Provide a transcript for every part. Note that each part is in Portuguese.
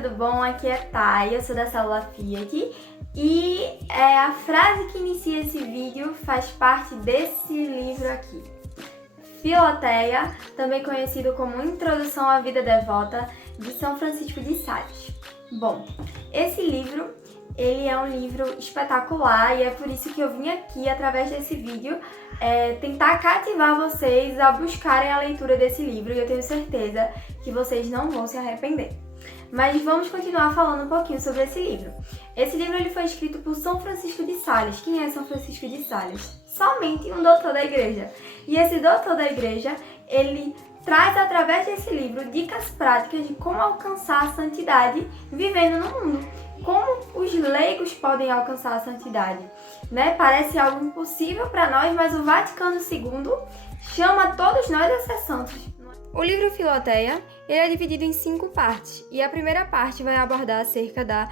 tudo bom? Aqui é Thay, eu sou da Célula Fiat e a frase que inicia esse vídeo faz parte desse livro aqui. Filoteia, também conhecido como Introdução à Vida Devota, de São Francisco de Sales. Bom, esse livro, ele é um livro espetacular e é por isso que eu vim aqui, através desse vídeo, tentar cativar vocês a buscarem a leitura desse livro e eu tenho certeza que vocês não vão se arrepender. Mas vamos continuar falando um pouquinho sobre esse livro. Esse livro ele foi escrito por São Francisco de Sales. Quem é São Francisco de Sales? Somente um doutor da igreja. E esse doutor da igreja, ele traz através desse livro dicas práticas de como alcançar a santidade vivendo no mundo. Como os leigos podem alcançar a santidade, né? Parece algo impossível para nós, mas o Vaticano II chama todos nós a ser santos. O livro Filoteia, ele é dividido em 5 partes, e a primeira parte vai abordar acerca da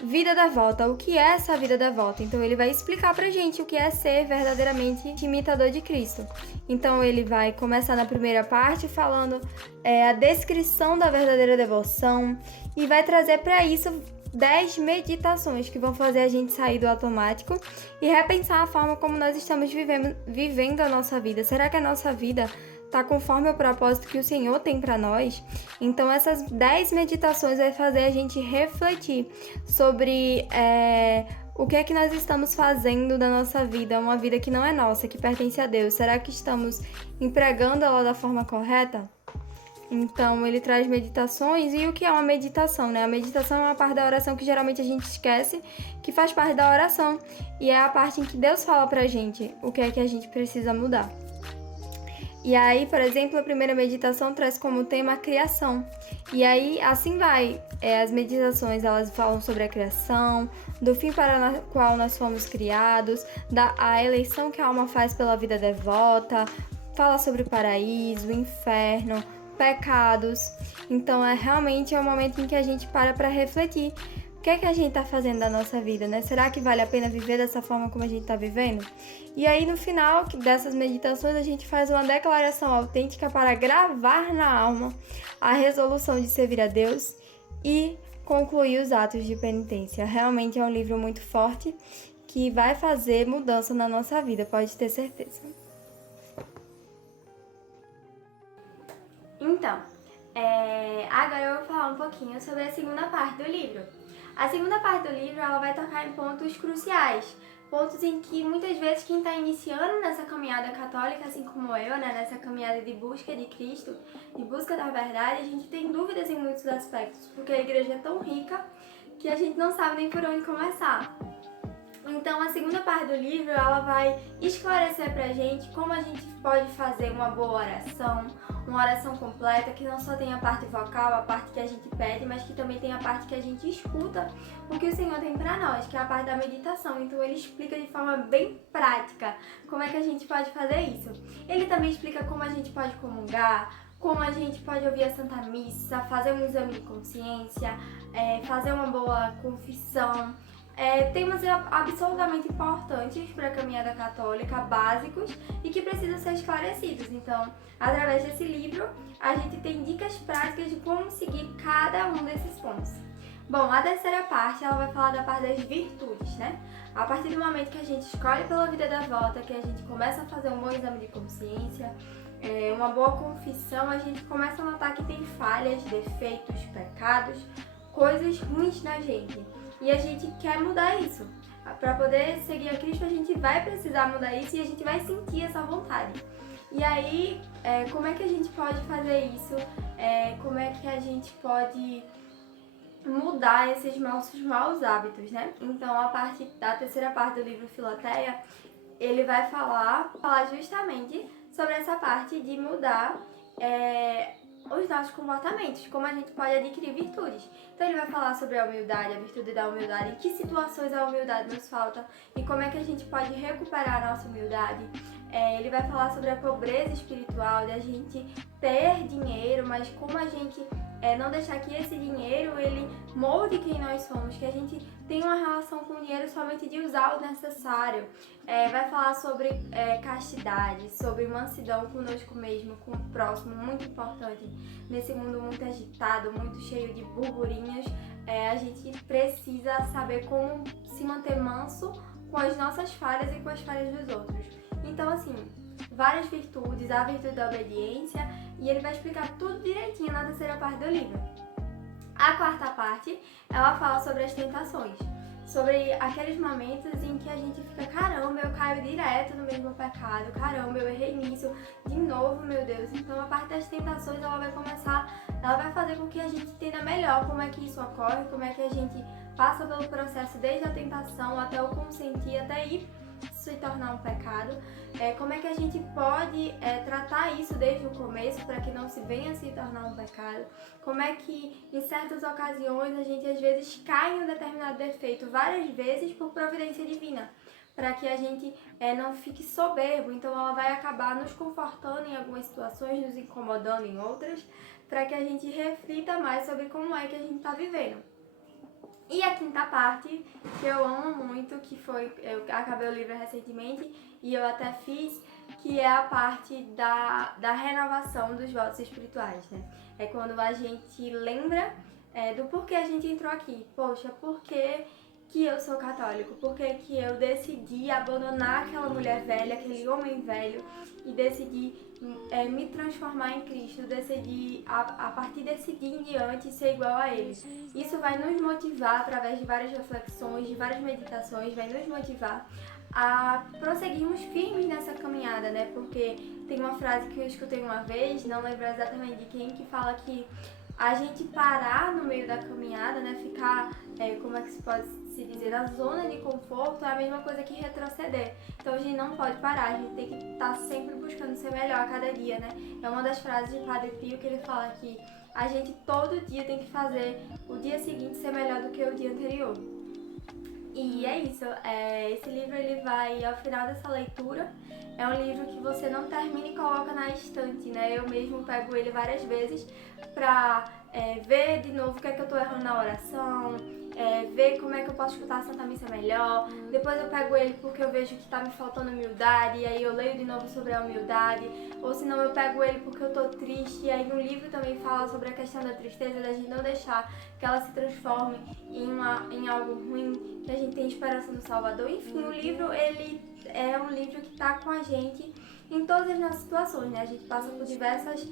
vida devota, o que é essa vida devota. Então ele vai explicar pra gente o que é ser verdadeiramente imitador de Cristo. Então ele vai começar na primeira parte falando a descrição da verdadeira devoção e vai trazer para isso 10 meditações que vão fazer a gente sair do automático e repensar a forma como nós estamos vivendo a nossa vida. Será que a nossa vida está conforme o propósito que o Senhor tem para nós? Então essas 10 meditações vai fazer a gente refletir sobre o que é que nós estamos fazendo da nossa vida, uma vida que não é nossa, que pertence a Deus. Será que estamos empregando ela da forma correta? Então, ele traz meditações. E o que é uma meditação, né? A meditação é uma parte da oração que geralmente a gente esquece, que faz parte da oração. E é a parte em que Deus fala pra gente o que é que a gente precisa mudar. E aí, por exemplo, a primeira meditação traz como tema a criação. E aí, assim vai. As meditações, elas falam sobre a criação, do fim para o qual nós fomos criados, a eleição que a alma faz pela vida devota, fala sobre o paraíso, o inferno, pecados. Então realmente é um momento em que a gente para refletir o que é que a gente está fazendo da nossa vida, né? Será que vale a pena viver dessa forma como a gente está vivendo? E aí no final dessas meditações a gente faz uma declaração autêntica para gravar na alma a resolução de servir a Deus e concluir os atos de penitência. Realmente é um livro muito forte que vai fazer mudança na nossa vida, pode ter certeza. Então, agora eu vou falar um pouquinho sobre a segunda parte do livro. A segunda parte do livro ela vai tocar em pontos cruciais, pontos em que muitas vezes quem está iniciando nessa caminhada católica, assim como eu, né, nessa caminhada de busca de Cristo, de busca da verdade, a gente tem dúvidas em muitos aspectos, porque a igreja é tão rica que a gente não sabe nem por onde começar. Então, a segunda parte do livro, ela vai esclarecer pra gente como a gente pode fazer uma boa oração, uma oração completa, que não só tem a parte vocal, a parte que a gente pede, mas que também tem a parte que a gente escuta o que o Senhor tem pra nós, que é a parte da meditação. Então, ele explica de forma bem prática como é que a gente pode fazer isso. Ele também explica como a gente pode comungar, como a gente pode ouvir a Santa Missa, fazer um exame de consciência, fazer uma boa confissão. Temas absolutamente importantes para a caminhada católica, básicos e que precisam ser esclarecidos. Então, através desse livro, a gente tem dicas práticas de como seguir cada um desses pontos. Bom, a terceira parte, ela vai falar da parte das virtudes, né? A partir do momento que a gente escolhe pela vida devota, que a gente começa a fazer um bom exame de consciência, uma boa confissão, a gente começa a notar que tem falhas, defeitos, pecados, coisas ruins na gente. E a gente quer mudar isso. Para poder seguir a Cristo, a gente vai precisar mudar isso e a gente vai sentir essa vontade. E aí, como é que a gente pode fazer isso? Como é que a gente pode mudar esses nossos maus hábitos, né? Então, a terceira parte do livro Filoteia, ele vai falar justamente sobre essa parte de mudar os nossos comportamentos, como a gente pode adquirir virtudes. Então ele vai falar sobre a humildade, a virtude da humildade, em que situações a humildade nos falta e como é que a gente pode recuperar a nossa humildade. Ele vai falar sobre a pobreza espiritual, de a gente ter dinheiro, mas como a gente não deixar que esse dinheiro ele molde quem nós somos, que a gente tenha uma relação com o dinheiro somente de usar o necessário. Vai falar sobre castidade, sobre mansidão conosco mesmo, com o próximo, muito importante. Nesse mundo muito agitado, muito cheio de burburinhos, a gente precisa saber como se manter manso com as nossas falhas e com as falhas dos outros. Então, assim, várias virtudes, a virtude da obediência, e ele vai explicar tudo direitinho na terceira parte do livro. A quarta parte, ela fala sobre as tentações, sobre aqueles momentos em que a gente fica, caramba, eu caio direto no mesmo pecado, caramba, eu errei nisso, de novo, meu Deus. Então a parte das tentações, ela vai fazer com que a gente entenda melhor como é que isso ocorre, como é que a gente passa pelo processo desde a tentação até o consentir, até ir se tornar um pecado, como é que a gente pode tratar isso desde o começo para que não se venha a se tornar um pecado, como é que em certas ocasiões a gente às vezes cai em um determinado defeito várias vezes por providência divina, para que a gente não fique soberbo. Então ela vai acabar nos confortando em algumas situações, nos incomodando em outras, para que a gente reflita mais sobre como é que a gente está vivendo. E a quinta parte, que eu amo muito, eu acabei o livro recentemente e eu até fiz, que é a parte da renovação dos votos espirituais, né? É quando a gente lembra do porquê a gente entrou aqui. Poxa, por que eu sou católico? Por que eu decidi abandonar aquela mulher velha, aquele homem velho e decidi me transformar em Cristo, decidi a partir desse dia em diante ser igual a Ele. Isso vai nos motivar através de várias reflexões, de várias meditações, vai nos motivar a prosseguirmos firmes nessa caminhada, né? Porque tem uma frase que eu escutei uma vez, não lembro exatamente de quem, que fala que a gente parar no meio da caminhada, né, ficar, como é que se pode se dizer, na zona de conforto é a mesma coisa que retroceder. Então a gente não pode parar, a gente tem que estar sempre buscando ser melhor a cada dia, né? É uma das frases de Padre Pio que ele fala que a gente todo dia tem que fazer o dia seguinte ser melhor do que o dia anterior. E é isso, esse livro ele vai ao final dessa leitura, é um livro que você não termina e coloca na estante, né? Eu mesmo pego ele várias vezes pra ver de novo o que é que eu tô errando na oração, ver como é que eu posso escutar a Santa Missa melhor. Depois eu pego ele porque eu vejo que tá me faltando humildade, e aí eu leio de novo sobre a humildade. Ou senão eu pego ele porque eu tô triste, e aí no livro também fala sobre a questão da tristeza, da gente não deixar que ela se transforme em algo ruim, que a gente tem esperança no Salvador. Enfim, o livro ele é um livro que tá com a gente em todas as nossas situações, né? A gente passa por diversas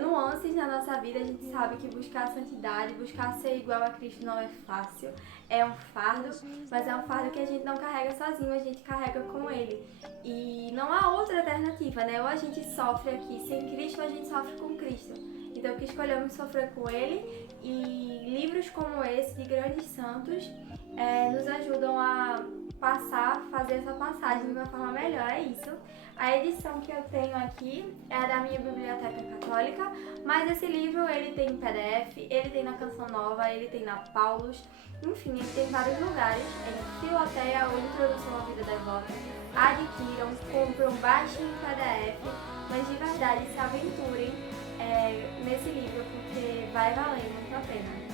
nuances na nossa vida. A gente sabe que buscar a santidade, buscar ser igual a Cristo não é fácil, é um fardo, mas é um fardo que a gente não carrega sozinho, a gente carrega com Ele. E não há outra alternativa, né? Ou a gente sofre aqui sem Cristo, ou a gente sofre com Cristo. Então que escolhemos sofrer com Ele, e livros como esse, de grandes santos, nos ajudam a fazer essa passagem de uma forma melhor, é isso. A edição que eu tenho aqui é a da minha biblioteca católica, mas esse livro ele tem em PDF, ele tem na Canção Nova, ele tem na Paulus, enfim, ele tem em vários lugares, em Filoteia ou Introdução à Vida Devota. Adquiram, compram, baixem em PDF, mas de verdade se aventurem nesse livro, porque vai valer muito a pena.